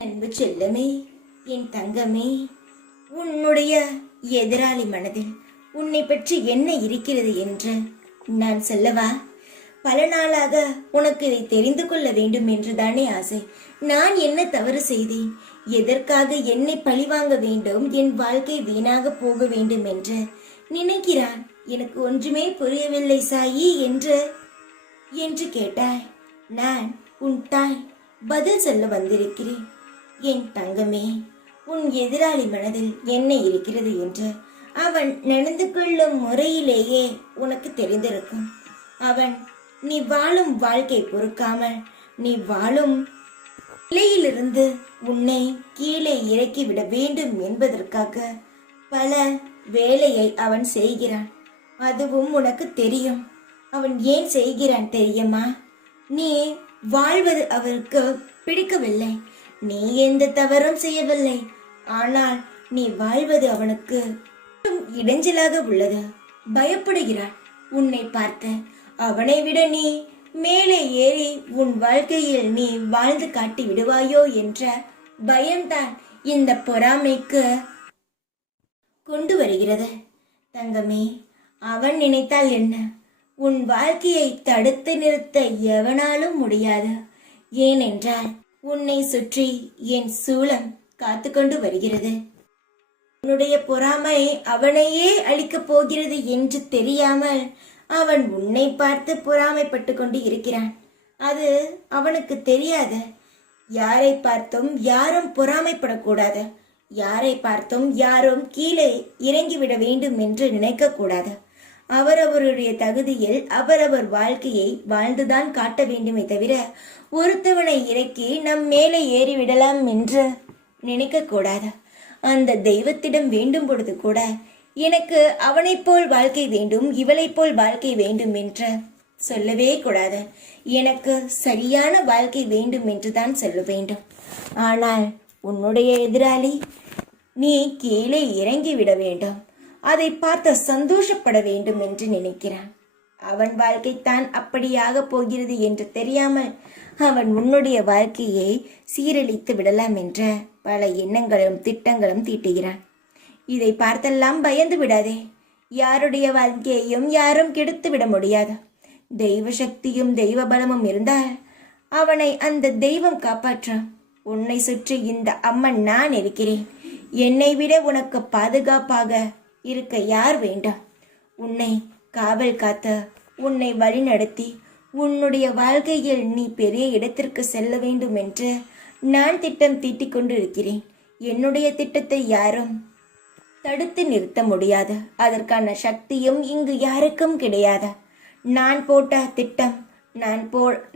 அன்பு செல்லமே, என் தங்கமே, உன்னுடைய எதிராளி மனதில் உன்னை பற்றி என்ன இருக்கிறது என்று நான் சொல்லவா? பல நாளாக உனக்கு இதை தெரிந்து கொள்ள வேண்டும் என்றுதானே ஆசை. நான் என்ன தவறு செய்தேன்? எதற்காக என்னை பழிவாங்க வேண்டும்? என் வாழ்க்கை வீணாக போக வேண்டும் என்று நினைக்கிறான். எனக்கு ஒன்றுமே புரியவில்லை சாயி என்று கேட்டாய். நான் உன் தாய் பதில் சொல்ல வந்திருக்கிறேன். என் தங்கமே, உன் எதிராளி மனதில் என்ன இருக்கிறது என்று அவன் நடந்து கொள்ளும் முறையிலேயே உனக்கு தெரிந்திருக்கும். அவன் நீ வாழும் வாழ்க்கை பொறுக்காமல் நீ வாழும் நிலையிலிருந்து உன்னை கீழே இறக்கிவிட வேண்டும் என்பதற்காக பல வேலையை அவன் செய்கிறான். அதுவும் உனக்கு தெரியும். அவன் ஏன் செய்கிறான் தெரியுமா? நீ வாழ்வது அவருக்கு பிடிக்கவில்லை. நீ எந்த தவறும் செய்யவில்லை. ஆனால் நீ வாழ்வது அவனுக்கு இடைஞ்சலாக உள்ளது. பயப்படுகிறான் உன்னை பார்த்து. அவனை விட நீ மேலே ஏறி உன் வாழ்க்கையில் நீ வாழ்ந்து காட்டி விடுவாயோ என்ற பயம்தான் இந்த பொறாமைக்கு கொண்டு வருகிறது. தங்கமே, அவன் நினைத்தால் என்ன? உன் வாழ்க்கையை தடுத்து நிறுத்த எவனாலும் முடியாது. ஏனென்றால் உன்னை சுற்றி என் சூலம் காத்து கொண்டு வருகிறது. உன்னுடைய பொறாமை அவனையே அழிக்கப் போகிறது என்று தெரியாமல் அவன் உன்னை பார்த்து பொறாமைப்பட்டு கொண்டு இருக்கிறான். அது அவனுக்கு தெரியாது. யாரை பார்த்தும் யாரும் பொறாமைப்படக்கூடாது. யாரை பார்த்தும் யாரும் கீழே இறங்கிவிட வேண்டும் என்று நினைக்க கூடாது. அவரவருடைய தகுதியில் அவரவர் வாழ்க்கையை வாழ்ந்துதான் காட்ட வேண்டுமே தவிர ஒருத்தவனை இறக்கி நம் மேலே ஏறிவிடலாம் என்று நினைக்க கூடாது. அந்த தெய்வத்திடம் வேண்டும் பொழுது கூட எனக்கு அவனை போல் வாழ்க்கை வேண்டும், இவளை போல் வாழ்க்கை வேண்டும் என்று சொல்லவே கூடாது. எனக்கு சரியான வாழ்க்கை வேண்டும் என்று தான் சொல்ல வேண்டும். ஆனால் உன்னுடைய எதிராளி நீ கீழே இறங்கி விட வேண்டும், அதை பார்த்து சந்தோஷப்பட வேண்டும் என்று நினைக்கிறான். அவன் வாழ்க்கைத்தான் அப்படியாக போகிறது என்று தெரியாமல் அவன் உன்னுடைய வாழ்க்கையை சீரழித்து விடலாம் என்ற பல எண்ணங்களும் திட்டங்களும் தீட்டுகிறான். இதை பார்த்தெல்லாம் பயந்து விடாதே. யாருடைய வாழ்க்கையையும் யாரும் கெடுத்து விட முடியாது. தெய்வ சக்தியும் தெய்வ பலமும் இருந்தால் அவனை அந்த தெய்வம் காப்பாற்றும். உன்னை சுற்றி இந்த அம்மன் நான் இருக்கிறேன். என்னை விட உனக்கு பாதுகாப்பாக இருக்க யார் வேண்டாம்? உன்னை காவல் காத்த, உன்னை வழிநடத்தி உன்னுடைய வாழ்க்கையில் நீ பெரிய இடத்திற்கு செல்ல வேண்டும் என்று நான் திட்டம் தீட்டிக் கொண்டு இருக்கிறேன். என்னுடைய திட்டத்தை யாரும் தடுத்து நிறுத்த முடியாது. அதற்கான சக்தியும் இங்கு யாருக்கும் கிடையாது. நான் போட்ட திட்டம்,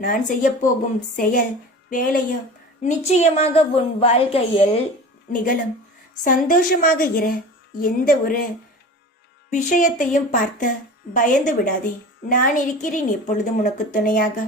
நான் செய்ய போகும் செயல் வேலையும் நிச்சயமாக உன் வாழ்க்கையில் நிகழும். சந்தோஷமாக இரு. எந்த ஒரு விஷயத்தையும் பார்த்து பயந்து விடாதே. நான் இருக்கிறேன் எப்பொழுதும் உனக்கு துணையாக.